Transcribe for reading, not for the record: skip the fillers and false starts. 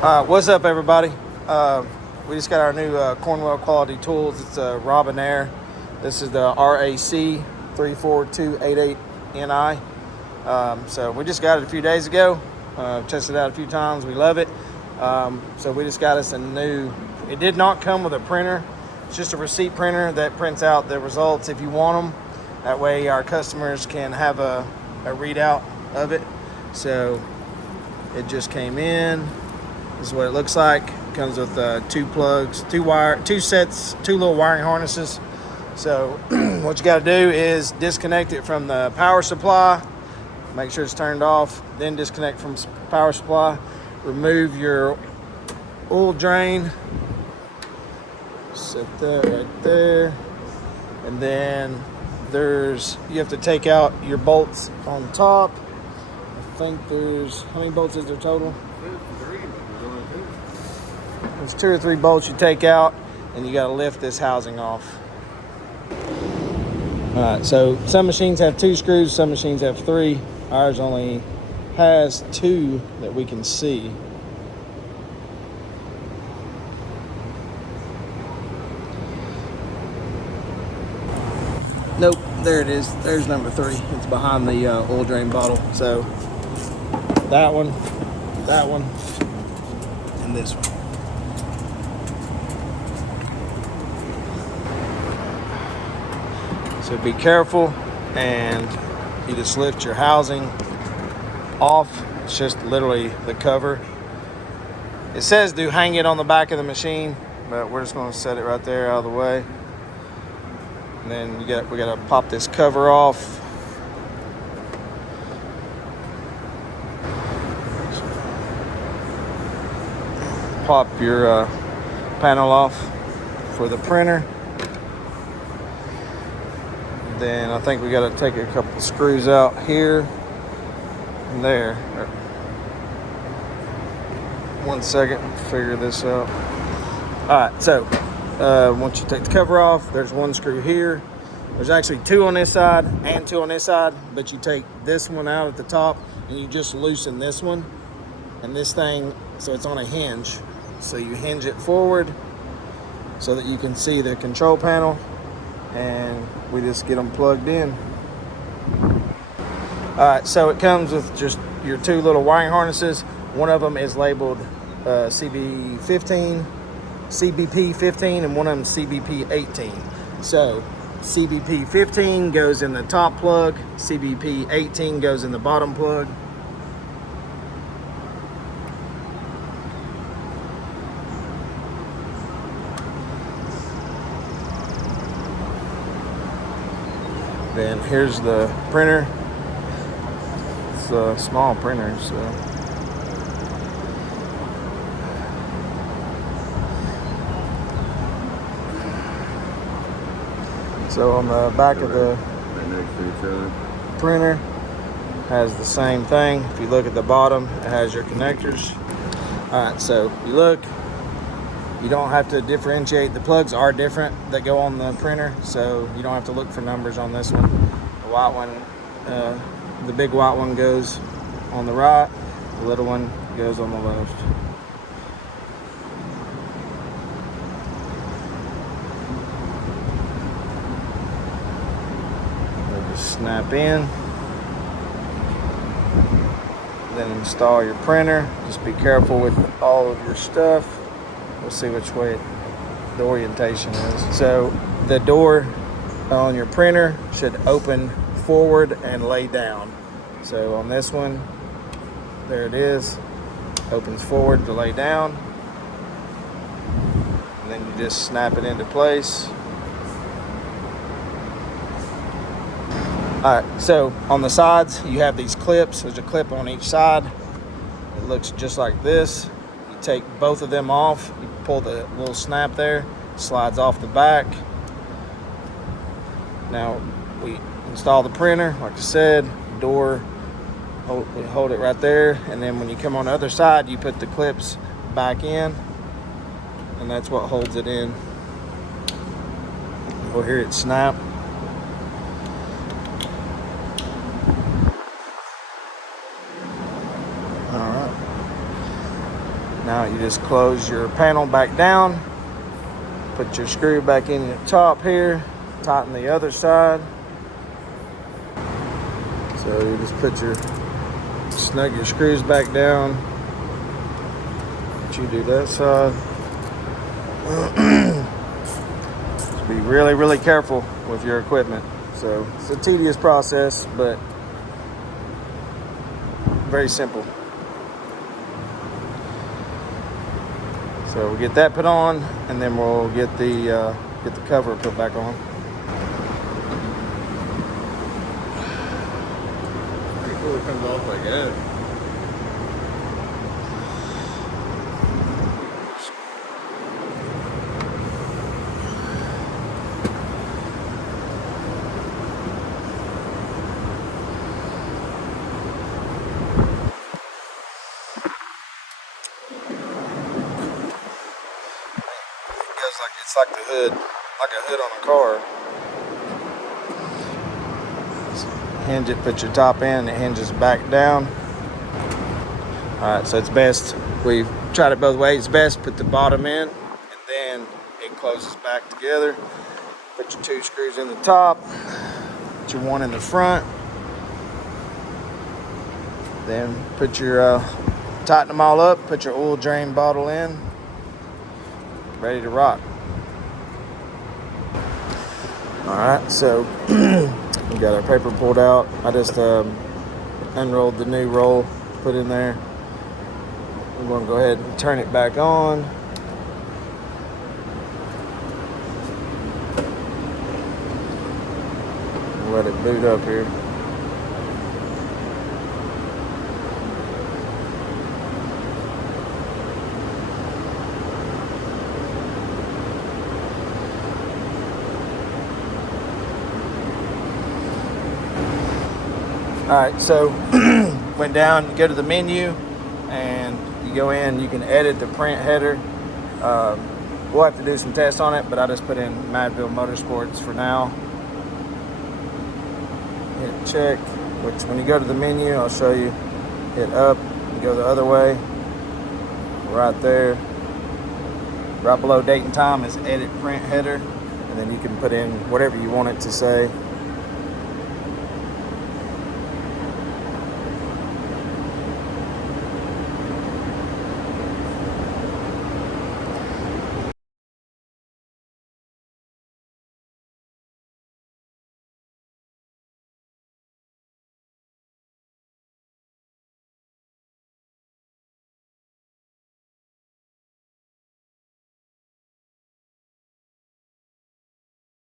What's up, everybody? We just got our new Cornwell quality tools. It's a RobinAir. This is the RAC34288NI. So we just got it a few days ago. Tested it out a few times. We love it. So we just got us a new. It did not come with a printer. It's just a receipt printer that prints out the results if you want them. That way our customers can have a readout of it. So it just came in. This is what it looks like. It comes with two plugs, two little wiring harnesses. So what you got to do is disconnect it from the power supply. Make sure it's turned off. Then disconnect from power supply. Remove your oil drain. Set that right there. And then you have to take out your bolts on top. I think how many bolts is there total? There's 2 or 3 bolts you take out, and you got to lift this housing off. All right, so some machines have 2 screws, some machines have 3. Ours only has 2 that we can see. Nope, there it is. There's number 3. It's behind the oil drain bottle. So that one, and this one. So be careful, and you just lift your housing off. It's just literally the cover. It says to hang it on the back of the machine, but we're just going to set it right there out of the way. And then we got to pop this cover off. Pop your panel off for the printer. Then I think we got to take a couple screws out here and there. 1 second, figure this out. All right, so once you take the cover off, there's 1 screw here. There's actually 2 on this side and 2 on this side, but you take this one out at the top and you just loosen this one. And this thing, so it's on a hinge. So you hinge it forward so that you can see the control panel, and we just get them plugged in. All right, so it comes with just your 2 little wiring harnesses. One of them is labeled CBP 15, and one of them CBP 18. So CBP 15 goes in the top plug, CBP 18 goes in the bottom plug. Then here's the printer. It's a small printer, so on the back of the printer has the same thing. If you look at the bottom, it has your connectors. All right, so you look. You don't have to differentiate. The plugs are different that go on the printer, so you don't have to look for numbers on this one. The white one, the big white one goes on the right, the little one goes on the left. They'll just snap in. Then install your printer. Just be careful with all of your stuff. We'll see which way the orientation is. So the door on your printer should open forward and lay down. So on this one, there it is. Opens forward to lay down. And then you just snap it into place. All right, so on the sides, you have these clips. There's a clip on each side. It looks just like this. You take both of them off. You pull the little snap there, slides off the back. Now we install the printer, like I said, door, we hold it right there, and then when you come on the other side, you put the clips back in, and that's what holds it in. You'll hear it snap. Now you just close your panel back down, put your screw back in the top here, tighten the other side. So you just snug your screws back down. You do that side. Just be really, really careful with your equipment. So it's a tedious process, but very simple. So we get that put on, and then we'll get the cover put back on. Pretty cool, it comes off like that. It's like the hood, like a hood on a car. So hinge it, put your top in, it hinges back down. All right, so it's best, we've tried it both ways. It's best put the bottom in, and then it closes back together. Put your 2 screws in the top, put your 1 in the front. Then put your, tighten them all up, put your oil drain bottle in, ready to rock. All right, so we got our paper pulled out. I just unrolled the new roll, put in there. I'm going to go ahead and turn it back on. Let it boot up here. All right, so went down, go to the menu, and you go in, you can edit the print header. We'll have to do some tests on it, but I just put in Madville Motorsports for now. Hit check, which when you go to the menu, I'll show you. Hit up, and go the other way. Right there. Right below date and time is edit print header, and then you can put in whatever you want it to say.